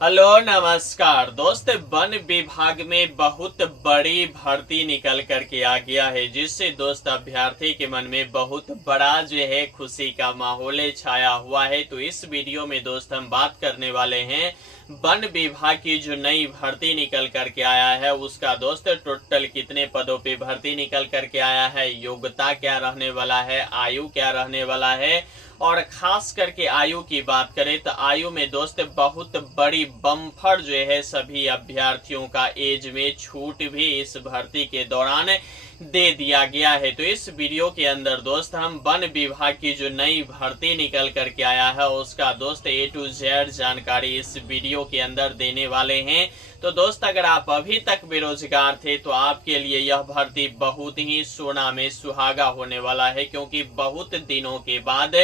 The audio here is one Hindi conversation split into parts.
हेलो नमस्कार दोस्त। वन विभाग में बहुत बड़ी भर्ती निकल करके आ गया है, जिससे दोस्त अभ्यर्थी के मन में बहुत बड़ा जो है खुशी का माहौल छाया हुआ है। तो इस वीडियो में दोस्त हम बात करने वाले हैं वन विभाग की जो नई भर्ती निकल करके आया है उसका दोस्त टोटल कितने पदों पे भर्ती निकल करके आया है, योग्यता क्या रहने वाला है, आयु क्या रहने वाला है। और खास करके आयु की बात करें तो आयु में दोस्त बहुत बड़ी बम्फर जो है सभी अभ्यर्थियों का एज में छूट भी इस भर्ती के दौरान दे दिया गया है। तो इस वीडियो के अंदर दोस्त हम वन विभाग की जो नई भर्ती निकल करके आया है उसका दोस्त A to Z जानकारी इस वीडियो के अंदर देने वाले हैं। तो दोस्त अगर आप अभी तक बेरोजगार थे तो आपके लिए यह भर्ती बहुत ही सोना में सुहागा होने वाला है, क्योंकि बहुत दिनों के बाद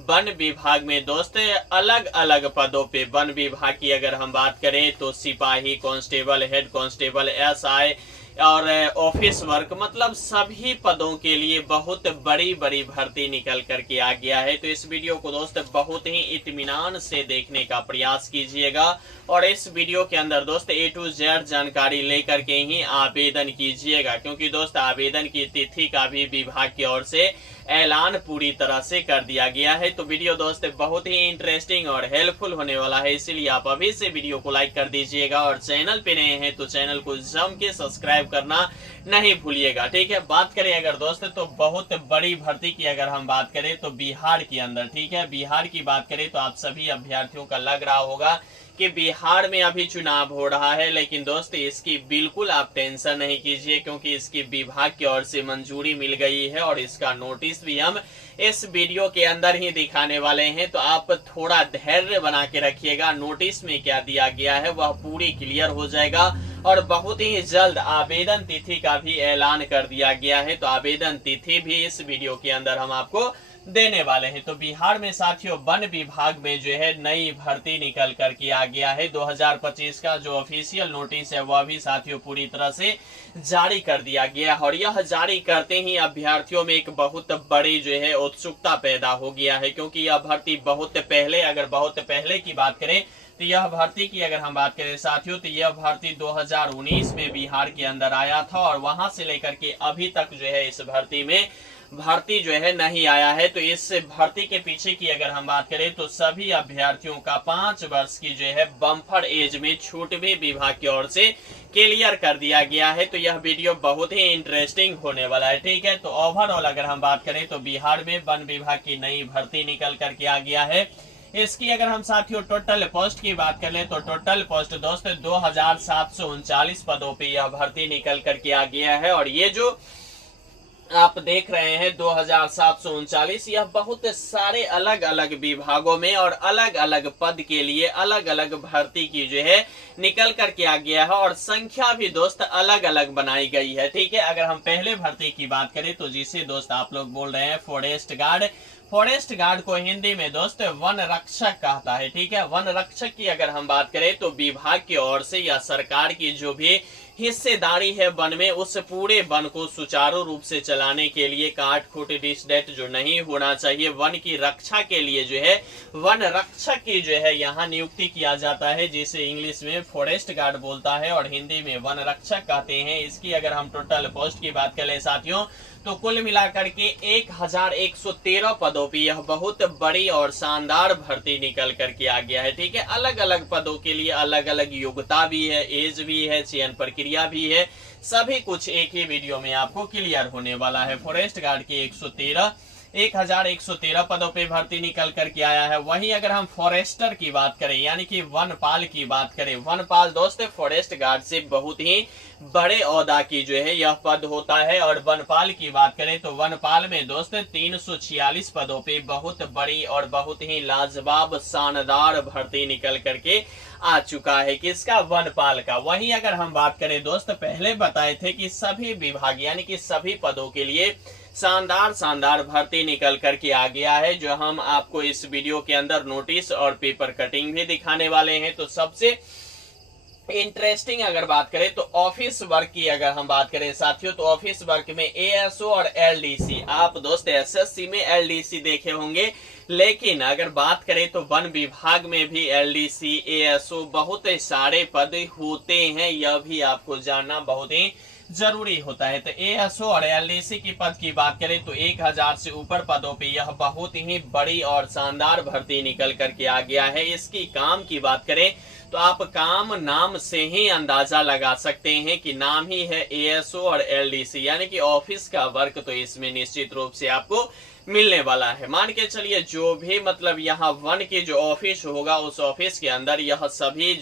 वन विभाग में दोस्त अलग अलग पदों पे वन विभाग की अगर हम बात करें तो सिपाही, कांस्टेबल, हेड कांस्टेबल, SI और ऑफिस वर्क, मतलब सभी पदों के लिए बहुत बड़ी बड़ी भर्ती निकल करके आ गया है। तो इस वीडियो को दोस्त बहुत ही इत्मीनान से देखने का प्रयास कीजिएगा और इस वीडियो के अंदर दोस्त A to Z जानकारी लेकर के ही आवेदन कीजिएगा, क्योंकि दोस्त आवेदन की तिथि का भी विभाग की ओर से ऐलान पूरी तरह से कर दिया गया है। तो वीडियो दोस्त बहुत ही इंटरेस्टिंग और हेल्पफुल होने वाला है, इसीलिए आप अभी से वीडियो को लाइक कर दीजिएगा और चैनल पे नए हैं तो चैनल को जम के सब्सक्राइब करना नहीं भूलिएगा। ठीक है, बात करें अगर दोस्त तो बहुत बड़ी भर्ती की अगर हम बात करें तो बिहार के अंदर, ठीक है, बिहार की बात करें तो आप सभी अभ्यर्थियों का लग रहा होगा कि बिहार में अभी चुनाव हो रहा है, लेकिन दोस्त इसकी बिल्कुल आप टेंशन नहीं कीजिए, क्योंकि इसकी विभाग की ओर से मंजूरी मिल गई है और इसका नोटिस भी हम इस वीडियो के अंदर ही दिखाने वाले हैं। तो आप थोड़ा धैर्य बना के रखिएगा, नोटिस में क्या दिया गया है वह पूरी क्लियर हो जाएगा और बहुत ही जल्द आवेदन तिथि का भी ऐलान कर दिया गया है। तो आवेदन तिथि भी इस वीडियो के अंदर हम आपको देने वाले हैं। तो बिहार में साथियों वन विभाग में जो है नई भर्ती निकल करके आ गया है। 2025 का जो ऑफिशियल नोटिस है वह भी साथियों पूरी तरह से जारी कर दिया गया है और यह जारी करते ही अभ्यर्थियों में एक बहुत बड़ी जो है उत्सुकता पैदा हो गया है, क्योंकि यह भर्ती बहुत पहले की बात करें तो यह भर्ती की अगर हम बात करें साथियों तो यह भर्ती 2019 में बिहार के अंदर आया था और वहां से लेकर के अभी तक जो है इस भर्ती में भर्ती जो है नहीं आया है। तो इस भर्ती के पीछे की अगर हम बात करें तो सभी अभ्यर्थियों का 5 वर्ष की जो है बम्पर एज में छूट भी विभाग की ओर से क्लियर कर दिया गया है। तो यह वीडियो बहुत ही इंटरेस्टिंग होने वाला है। ठीक है, तो ओवरऑल अगर हम बात करें तो बिहार में वन विभाग की नई भर्ती निकल करके आ गया है। इसकी अगर हम साथियों टोटल पोस्ट की बात कर लें तो टोटल पोस्ट दोस्त 2739 पदों पे यह भर्ती निकल करके आ गया है और ये जो आप देख रहे हैं 2739, यह बहुत सारे अलग अलग विभागों में और अलग अलग पद के लिए अलग अलग भर्ती की जो है निकल करके आ गया है और संख्या भी दोस्त अलग अलग बनाई गई है। ठीक है, अगर हम पहले भर्ती की बात करें तो जिसे दोस्त आप लोग बोल रहे हैं फॉरेस्ट गार्ड, फॉरेस्ट गार्ड को हिंदी में दोस्त वन रक्षक कहता है। ठीक है, वन रक्षक की अगर हम बात करें तो विभाग की ओर से या सरकार की जो भी हिस्सेदारी है वन में, उस पूरे वन को सुचारू रूप से चलाने के लिए काट खूट डिसडेट जो नहीं होना चाहिए, वन की रक्षा के लिए जो है वन रक्षक की जो है यहाँ नियुक्ति किया जाता है, जिसे इंग्लिश में फॉरेस्ट गार्ड बोलता है और हिंदी में वन रक्षक कहते हैं। इसकी अगर हम टोटल पोस्ट की बात करें साथियों तो कुल मिलाकर के 1113 पदों पर यह बहुत बड़ी और शानदार भर्ती निकल करके आ गया है। ठीक है, अलग अलग पदों के लिए अलग अलग योग्यता भी है, एज भी है, चयन प्रक्रिया भी है, सभी कुछ एक ही वीडियो में आपको क्लियर होने वाला है। फॉरेस्ट गार्ड के 1113 पदों पे भर्ती निकल करके आया है। वहीं अगर हम फॉरेस्टर की बात करें यानी कि वनपाल की बात करें, वनपाल दोस्त फॉरेस्ट गार्ड से बहुत ही बड़े ओहदा की जो है यह पद होता है और वनपाल की बात करें तो वनपाल में दोस्त 346 पदों पे बहुत बड़ी और बहुत ही लाजवाब शानदार भर्ती निकल करके आ चुका है। किसका? वनपाल का। वहीं अगर हम बात करें दोस्त पहले बताए थे कि सभी विभाग यानी कि सभी पदों के लिए शानदार भर्ती निकल करके आ गया है, जो हम आपको इस वीडियो के अंदर नोटिस और पेपर कटिंग भी दिखाने वाले हैं। तो सबसे इंटरेस्टिंग अगर बात करें तो ऑफिस वर्क की अगर हम बात करें साथियों तो ऑफिस वर्क में एएसओ और एलडीसी, आप दोस्त एसएससी में एलडीसी देखे होंगे, लेकिन अगर बात करें तो वन विभाग में भी एलडीसी, एएसओ बहुत सारे पद होते हैं, यह भी आपको जानना बहुत ही जरूरी होता है। तो एएसओ और एलडीसी की पद की बात करें तो 1000 से ऊपर पदों पे यह बहुत ही बड़ी और शानदार भर्ती निकल करके आ गया है। इसकी काम की बात करें तो आप काम नाम से ही अंदाजा लगा सकते हैं कि नाम ही है एएसओ और एलडीसी, यानी कि ऑफिस का वर्क तो इसमें निश्चित रूप से आपको मिलने वाला है। मान के चलिए जो भी मतलब यहाँ वन की जो ऑफिस होगा उस ऑफिस के अंदर यह सभी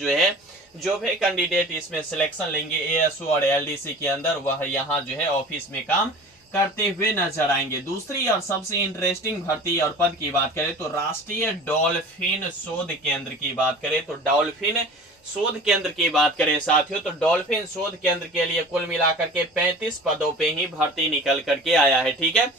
जो भी कैंडिडेट इसमें सिलेक्शन लेंगे एएसओ और एलडीसी के अंदर, वह यहाँ जो है ऑफिस में काम करते हुए नजर आएंगे। दूसरी और सबसे इंटरेस्टिंग भर्ती और पद की बात करें तो राष्ट्रीय डॉल्फिन शोध केंद्र की बात करें तो डॉल्फिन शोध केंद्र की बात करें साथियों, तो डॉल्फिन शोध केंद्र के लिए कुल मिलाकर के 35 पदों पे ही भर्ती निकल करके आया है। ठीक है,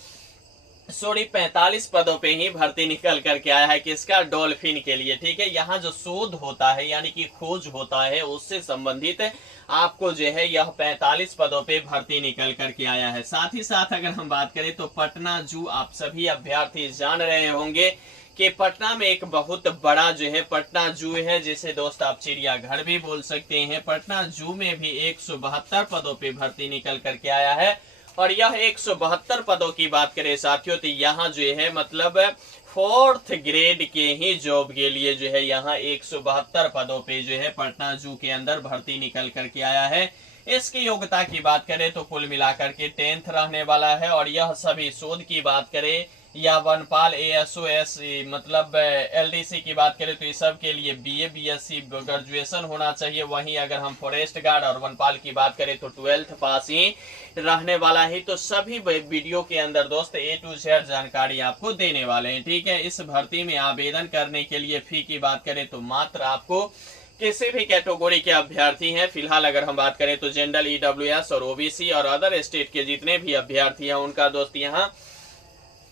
45 पदों पे ही भर्ती निकल करके आया है। किसका? डॉल्फिन के लिए। ठीक है, यहाँ जो शोध होता है यानी कि खोज होता है उससे संबंधित आपको जो है यह 45 पदों पे भर्ती निकल करके आया है। साथ ही साथ अगर हम बात करें तो पटना जू, आप सभी अभ्यर्थी जान रहे होंगे कि पटना में एक बहुत बड़ा जो है पटना जू है, जिसे दोस्त आप चिड़ियाघर भी बोल सकते हैं। पटना जू में भी 172 पदों पे भर्ती निकल करके आया है। और यह 172 पदों की बात करें साथियों तो यहाँ जो है मतलब 4th ग्रेड के ही जॉब के लिए जो है यहाँ 172 पदों पे जो है पटना जू के अंदर भर्ती निकल करके आया है। इसकी योग्यता की बात करें तो कुल मिलाकर के 10th रहने वाला है। और यह सभी शोध की बात करें या वनपाल, एएसओ, मतलब एलडीसी की बात करें तो इस सब के लिए बीए, बीएससी ग्रेजुएशन होना चाहिए। वहीं अगर हम फॉरेस्ट गार्ड और वनपाल की बात करें तो 12th पास ही रहने वाला है। तो सभी वीडियो के अंदर दोस्त A to Z जानकारी आपको देने वाले हैं। ठीक है, इस भर्ती में आवेदन करने के लिए फी की बात करें तो मात्र आपको किसी भी कैटेगरी के अभ्यर्थी हैं, फिलहाल अगर हम बात करें तो जनरल, ईडब्ल्यूएस और ओबीसी और अदर स्टेट के जितने भी अभ्यर्थी हैं उनका दोस्त यहाँ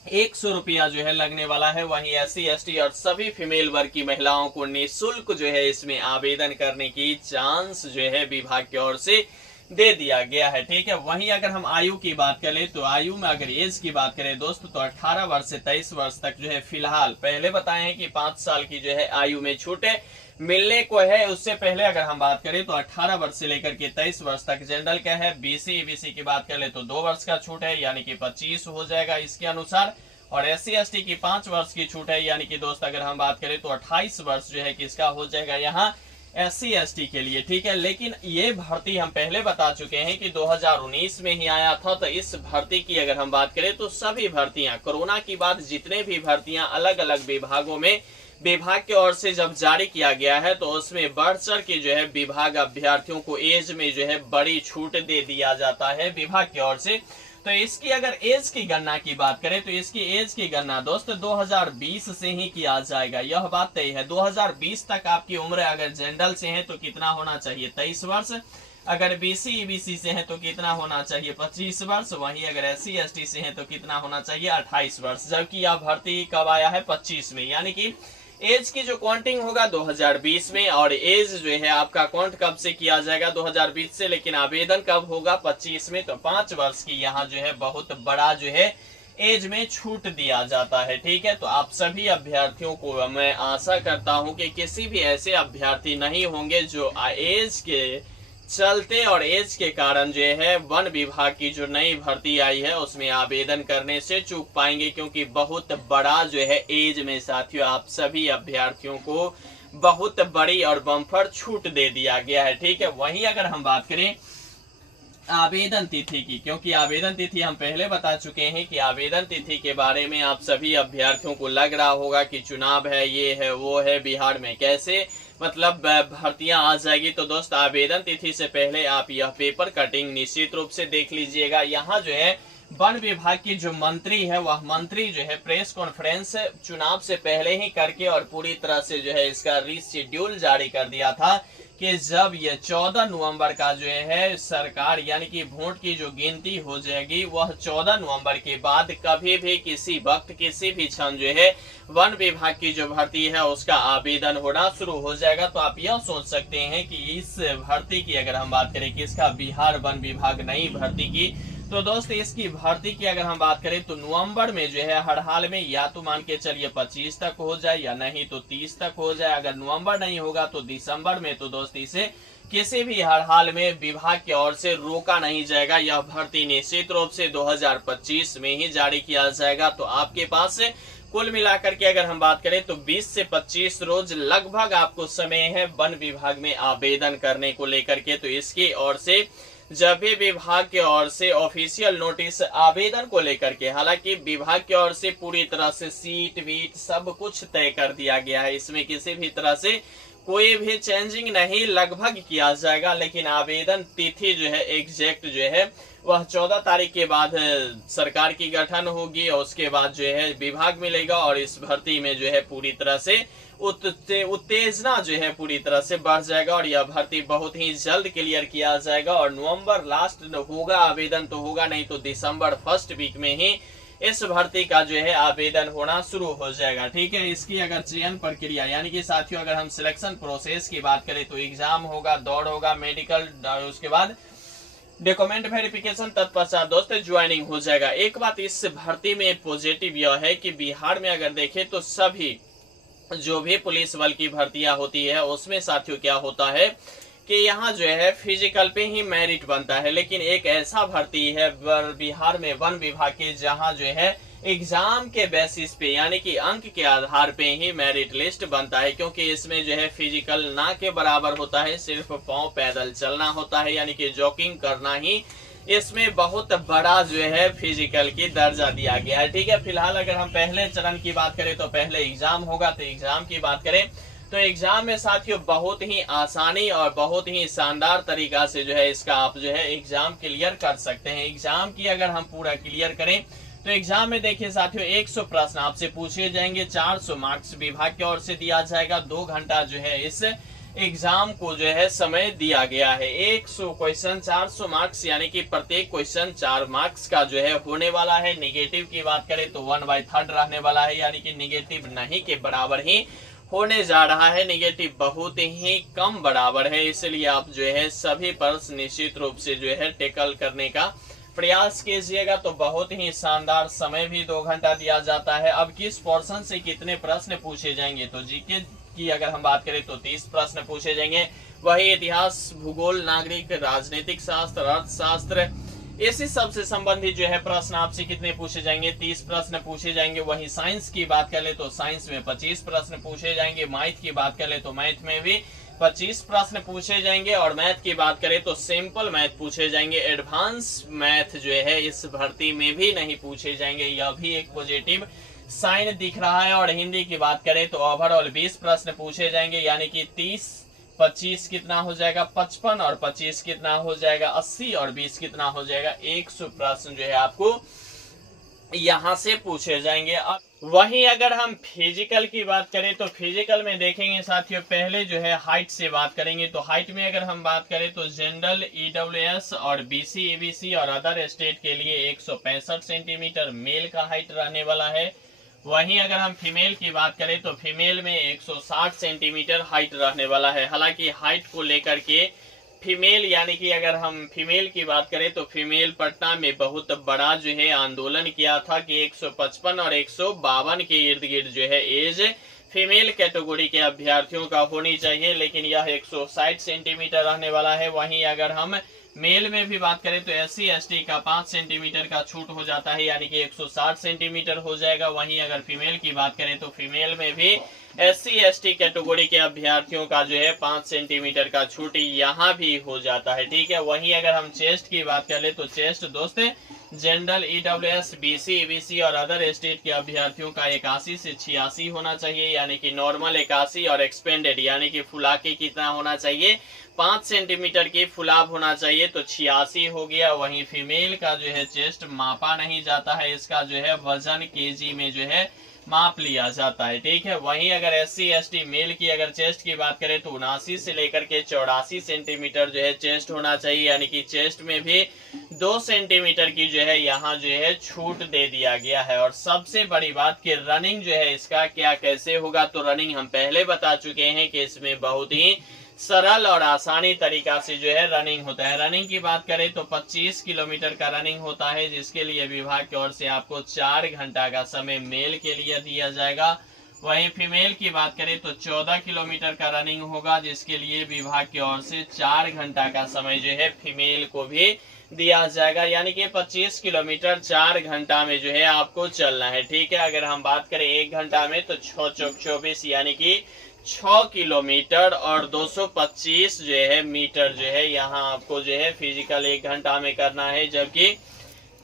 100 रुपया जो है लगने वाला है। वहीं एससी, एसटी और सभी फीमेल वर्ग की महिलाओं को निःशुल्क जो है इसमें आवेदन करने की चांस जो है विभाग की ओर से दे दिया गया है। ठीक है, वहीं अगर हम आयु की बात करें तो आयु में अगर एज की बात करें दोस्तों तो 18 वर्ष से 23 वर्ष तक जो है फिलहाल पहले बताए हैं कि 5 साल की जो है आयु में छूटे मिलने को है। उससे पहले अगर हम बात करें तो 18 वर्ष से लेकर के 23 वर्ष तक जनरल का है। बीसी, ईबीसी की बात कर ले तो 2 वर्ष का छूट है यानी कि 25 हो जाएगा इसके अनुसार। और एससी, एसटी की 5 वर्ष की छूट है यानी कि दोस्त अगर हम बात करें तो 28 वर्ष जो है किसका हो जाएगा यहाँ एससी, एसटी के लिए। ठीक है, लेकिन ये भर्ती हम पहले बता चुके हैं कि 2019 में ही आया था। तो इस भर्ती की अगर हम बात करें तो सभी भर्तियां कोरोना की बाद जितने भी भर्तियां अलग अलग विभागों में विभाग की ओर से जब जारी किया गया है तो उसमें बढ़ चढ़ के जो है विभाग अभ्यर्थियों को एज में जो है बड़ी छूट दे दिया जाता है विभाग की ओर से। तो इसकी अगर एज की गणना की बात करें तो इसकी एज की गणना दोस्त 2020 से ही किया जाएगा। यह बात तय है। 2020 तक आपकी उम्र अगर जनरल से है तो कितना होना चाहिए 23 वर्ष, अगर बीसी, ईबीसी से है तो कितना होना चाहिए 25 वर्ष, वहीं अगर एससी, एसटी से है तो कितना होना चाहिए 28 वर्ष। जबकि यह भर्ती कब आया है 25 में, यानी कि एज की जो काउंटिंग होगा 2020 में और एज जो है आपका काउंट कब से किया जाएगा 2020 से, लेकिन आवेदन कब होगा 25 में। तो 5 वर्ष की यहाँ जो है बहुत बड़ा जो है एज में छूट दिया जाता है। ठीक है, तो आप सभी अभ्यर्थियों को मैं आशा करता हूं कि किसी भी ऐसे अभ्यर्थी नहीं होंगे जो एज के चलते और एज के कारण जो है वन विभाग की जो नई भर्ती आई है उसमें आवेदन करने से चूक पाएंगे, क्योंकि बहुत बड़ा जो है एज में साथियों आप सभी अभ्यर्थियों को बहुत बड़ी और बम्पर छूट दे दिया गया है। ठीक है, वहीं अगर हम बात करें आवेदन तिथि की, क्योंकि आवेदन तिथि हम पहले बता चुके हैं कि आवेदन तिथि के बारे में आप सभी अभ्यर्थियों को लग रहा होगा कि चुनाव है, ये है, वो है, बिहार में कैसे मतलब भर्तियां आ जाएगी। तो दोस्त आवेदन तिथि से पहले आप यह पेपर कटिंग निश्चित रूप से देख लीजिएगा। यहाँ जो है वन विभाग की जो मंत्री है वह मंत्री जो है प्रेस कॉन्फ्रेंस चुनाव से पहले ही करके और पूरी तरह से जो है इसका रीशेड्यूल जारी कर दिया था कि जब ये 14 नवंबर का जो है सरकार यानी कि वोट की जो गिनती हो जाएगी वह 14 नवंबर के बाद कभी भी किसी वक्त किसी भी क्षण जो है वन विभाग की जो भर्ती है उसका आवेदन होना शुरू हो जाएगा। तो आप यह सोच सकते हैं कि इस भर्ती की अगर हम बात करें किसका बिहार वन विभाग नई भर्ती की, तो दोस्त इसकी भर्ती की अगर हम बात करें तो नवंबर में जो है हर हाल में या तो मान के चलिए 25 तक हो जाए या नहीं तो 30 तक हो जाए। अगर नवंबर नहीं होगा तो दिसंबर में, तो दोस्त इसे किसी भी हर हाल में विभाग की ओर से रोका नहीं जाएगा। यह भर्ती निश्चित रूप से 2025 में ही जारी किया जाएगा। तो आपके पास कुल मिलाकर के अगर हम बात करें तो 20 से 25 रोज लगभग आपको समय है वन विभाग में आवेदन करने को लेकर के। तो इसकी ओर से जब भी विभाग की ओर से ऑफिशियल नोटिस आवेदन को लेकर के, हालांकि विभाग की ओर से पूरी तरह से सीट वीट सब कुछ तय कर दिया गया है, इसमें किसी भी तरह से कोई भी चेंजिंग नहीं लगभग किया जाएगा। लेकिन आवेदन तिथि जो है एग्जैक्ट जो है वह 14 तारीख के बाद सरकार की गठन होगी और उसके बाद जो है विभाग मिलेगा और इस भर्ती में जो है पूरी तरह से उत्तेजना जो है पूरी तरह से बढ़ जाएगा और यह भर्ती बहुत ही जल्द क्लियर किया जाएगा। और नवंबर लास्ट होगा आवेदन, तो होगा नहीं तो दिसंबर फर्स्ट वीक में ही इस भर्ती का जो है आवेदन होना शुरू हो जाएगा। ठीक है, इसकी अगर चयन प्रक्रिया यानी कि साथियों अगर हम सिलेक्शन प्रोसेस की बात करें तो एग्जाम होगा, दौड़ होगा, मेडिकल, उसके बाद डॉक्यूमेंट वेरिफिकेशन, तत्पश्चात दोस्तों ज्वाइनिंग हो जाएगा। एक बात इस भर्ती में पॉजिटिव यह है कि बिहार में अगर देखें तो सभी जो भी पुलिस बल की भर्तियां होती है उसमें साथियों क्या होता है कि यहाँ जो है फिजिकल पे ही मेरिट बनता है। लेकिन एक ऐसा भर्ती है बिहार में वन विभाग के जहाँ जो है एग्जाम के बेसिस पे यानी कि अंक के आधार पे ही मेरिट लिस्ट बनता है, क्योंकि इसमें जो है फिजिकल ना के बराबर होता है, सिर्फ पांव पैदल चलना होता है यानी कि जॉगिंग करना ही इसमें बहुत बड़ा जो है फिजिकल की दर्जा दिया गया है। ठीक है, फिलहाल अगर हम पहले चरण की बात करें तो पहले एग्जाम होगा। तो एग्जाम की बात करें तो एग्जाम में साथियों बहुत ही आसानी और बहुत ही शानदार तरीका से जो है इसका आप जो है एग्जाम क्लियर कर सकते हैं। एग्जाम की अगर हम पूरा क्लियर करें तो एग्जाम में देखिए साथियों 100 प्रश्न आपसे पूछे जाएंगे, 400 मार्क्स विभाग की ओर से दिया जाएगा। 2 घंटा जो है इस एग्जाम को जो है समय दिया गया है। 100 क्वेश्चन 400 मार्क्स यानी कि प्रत्येक क्वेश्चन 4 मार्क्स का जो है होने वाला है। निगेटिव की बात करें तो 1/3 रहने वाला है यानी कि निगेटिव नहीं के बराबर ही होने जा रहा है। निगेटिव बहुत ही कम बराबर है, इसलिए आप जो है सभी प्रश्न निश्चित रूप से जो है टेकल करने का प्रयास कीजिएगा। तो बहुत ही शानदार समय भी 2 घंटा दिया जाता है। अब किस पोर्शन से कितने प्रश्न पूछे जाएंगे तो जीके की अगर हम बात करें तो 30 प्रश्न पूछे जाएंगे। वही इतिहास, भूगोल, नागरिक, राजनीतिक शास्त्र, अर्थशास्त्र, इसी सब से संबंधित जो है प्रश्न आपसे कितने पूछे जाएंगे 30 प्रश्न पूछे जाएंगे। वही साइंस की बात कर ले तो साइंस में 25 प्रश्न पूछे जाएंगे। मैथ की बात कर ले तो मैथ में भी 25 प्रश्न पूछे जाएंगे। और मैथ की बात करें तो सिंपल मैथ पूछे जाएंगे, एडवांस मैथ जो है इस भर्ती में भी नहीं पूछे जाएंगे। यह भी एक पॉजिटिव साइन दिख रहा है। और हिंदी की बात करें तो ओवरऑल 20 प्रश्न पूछे जाएंगे यानी कि 30 25 कितना हो जाएगा 55 और 25 कितना हो जाएगा 80 और 20 कितना हो जाएगा 100 प्रश्न जो है आपको यहाँ से पूछे जाएंगे। अब वहीं अगर हम फिजिकल की बात करें तो फिजिकल में देखेंगे साथियों पहले जो है हाइट से बात करेंगे। तो हाइट में अगर हम बात करें तो जनरल, ईडब्ल्यूएस और बीसी, एबीसी और अदर स्टेट के लिए 165 सेंटीमीटर मेल का हाइट रहने वाला है। वहीं अगर हम फीमेल की बात करें तो फीमेल में 160 सेंटीमीटर हाइट रहने वाला है। हालांकि हाइट को लेकर के फीमेल यानी कि अगर हम फीमेल की बात करें तो फीमेल पटना में बहुत बड़ा जो है आंदोलन किया था कि 155 और 152 के इर्द गिर्द जो है एज फीमेल कैटेगरी के अभ्यर्थियों का होनी चाहिए, लेकिन यह 160 सेंटीमीटर रहने वाला है। वहीं अगर हम मेल में भी बात करें तो SC ST का 5 सेंटीमीटर का छूट हो जाता है यानी कि 160 सेंटीमीटर हो जाएगा। वहीं अगर फीमेल की बात करें तो फीमेल में भी SC ST कैटेगरी के अभ्यर्थियों का जो है 5 सेंटीमीटर का छूट यहाँ भी हो जाता है। ठीक है, वहीं अगर हम चेस्ट की बात कर ले तो चेस्ट दोस्त जनरल, EWS, BC, EBC और अदर स्टेट के अभ्यर्थियों का 81 से 86 होना चाहिए यानी कि नॉर्मल 81 और एक्सपेंडेड यानी कि फुला के कितना होना चाहिए 5 सेंटीमीटर की फुलाव होना चाहिए तो 86 हो गया। वहीं फीमेल का जो है चेस्ट मापा नहीं जाता है, इसका जो है वजन केजी में जो है माप लिया जाता है। ठीक है, वहीं अगर SC ST मेल की अगर चेस्ट की बात करें तो 79 से लेकर के 84 सेंटीमीटर जो है चेस्ट होना चाहिए यानी कि चेस्ट में भी 2 सेंटीमीटर की जो है यहाँ जो है छूट दे दिया गया है। और सबसे बड़ी बात कि रनिंग जो है इसका क्या कैसे होगा तो रनिंग हम पहले बता चुके हैं कि इसमें बहुत ही सरल और आसानी तरीका से जो है रनिंग होता है। रनिंग की बात करें तो 25 किलोमीटर का रनिंग होता है, जिसके लिए विभाग की ओर से आपको 4 घंटा का समय मेल के लिए दिया जाएगा। वहीं फीमेल की बात करें तो 14 किलोमीटर का रनिंग होगा, जिसके लिए विभाग की ओर से 4 घंटा का समय जो है फीमेल को भी दिया जाएगा। यानी कि 25 किलोमीटर 4 घंटा में जो है आपको चलना है। ठीक है, अगर हम बात करें 1 घंटा में तो 6 चौक 24 यानी कि 6 किलोमीटर और 225 जो है मीटर जो है यहाँ आपको जो है फिजिकल 1 घंटा में करना है। जबकि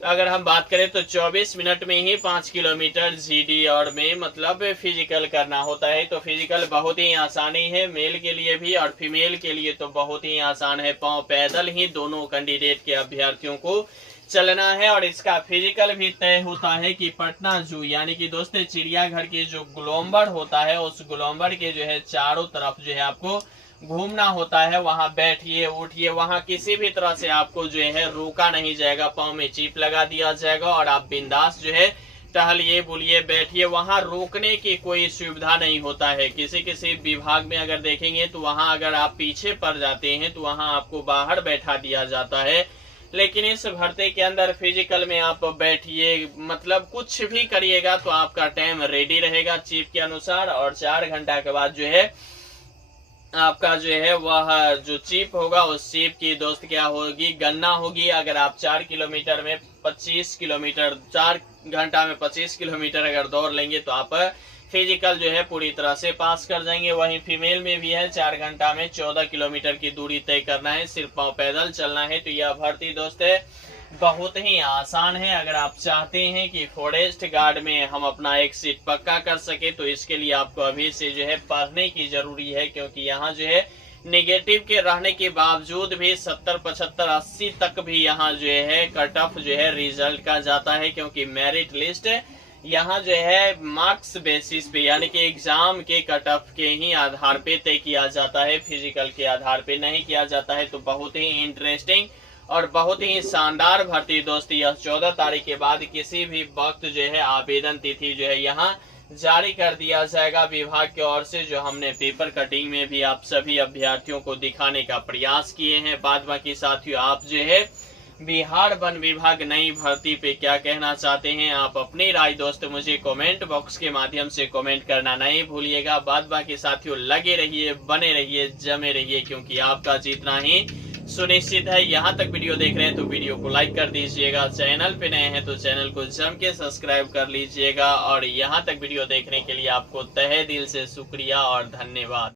अगर हम बात करें तो 24 मिनट में ही 5 किलोमीटर जीडी और में मतलब फिजिकल करना होता है। तो फिजिकल बहुत ही आसानी है, मेल के लिए भी और फीमेल के लिए तो बहुत ही आसान है। पांव पैदल ही दोनों कैंडिडेट के अभ्यर्थियों को चलना है। और इसका फिजिकल भी तय होता है कि पटना जू यानी कि दोस्तों चिड़ियाघर के जो गोलंबर होता है, उस गोलंबर के जो है चारों तरफ जो है आपको घूमना होता है। वहां बैठिए उठिए, वहां किसी भी तरह से आपको जो है रोका नहीं जाएगा, पाँव में चिप लगा दिया जाएगा और आप बिंदास जो है टहलिए बुलिए बैठिए। वहां रोकने की कोई सुविधा नहीं होता है। किसी किसी विभाग में अगर देखेंगे तो वहां अगर आप पीछे पड़ जाते हैं तो वहां आपको बाहर बैठा दिया जाता है। लेकिन इस भर्ती के अंदर फिजिकल में आप बैठिए मतलब कुछ भी करिएगा तो आपका टाइम रेडी रहेगा चिप के अनुसार। और 4 घंटा के बाद जो है आपका जो है वह जो चिप होगा उस चिप की दोस्त क्या होगी, गणना होगी। अगर आप 4 किलोमीटर में 25 किलोमीटर 4 घंटा में 25 किलोमीटर अगर दौड़ लेंगे तो आप फिजिकल जो है पूरी तरह से पास कर जाएंगे। वहीं फीमेल में भी है 4 घंटा में 14 किलोमीटर की दूरी तय करना है, सिर्फ पांव पैदल चलना है। तो यह भर्ती दोस्त है बहुत ही आसान है। अगर आप चाहते हैं कि फॉरेस्ट गार्ड में हम अपना एक सीट पक्का कर सके तो इसके लिए आपको अभी से जो है पढ़ने की जरूरी है, क्योंकि यहाँ जो है नेगेटिव के रहने के बावजूद भी 70 75 80 तक भी यहाँ जो है कट ऑफ जो है रिजल्ट का जाता है। क्योंकि मेरिट लिस्ट यहाँ जो है मार्क्स बेसिस पे यानी कि एग्जाम के कट ऑफ के ही आधार पे तय किया जाता है, फिजिकल के आधार पे नहीं किया जाता है। तो बहुत ही इंटरेस्टिंग और बहुत ही शानदार भर्ती दोस्त यह 14 तारीख के बाद किसी भी वक्त जो है आवेदन तिथि जो है यहाँ जारी कर दिया जाएगा विभाग की ओर से, जो हमने पेपर कटिंग में भी आप सभी अभ्यर्थियों को दिखाने का प्रयास किए हैं। बाद बाकी साथियों आप जो है बिहार वन विभाग नई भर्ती पे क्या कहना चाहते हैं, आप अपनी राय दोस्त मुझे कमेंट बॉक्स के माध्यम से कमेंट करना नहीं भूलिएगा। बाद बाकी साथियों लगे रहिए, बने रहिए, जमे रहिए, क्योंकि आपका जीतना ही सुनिश्चित है। यहाँ तक वीडियो देख रहे हैं तो वीडियो को लाइक कर दीजिएगा, चैनल पे नए हैं तो चैनल को जम के सब्सक्राइब कर लीजिएगा। और यहाँ तक वीडियो देखने के लिए आपको तहे दिल से शुक्रिया और धन्यवाद।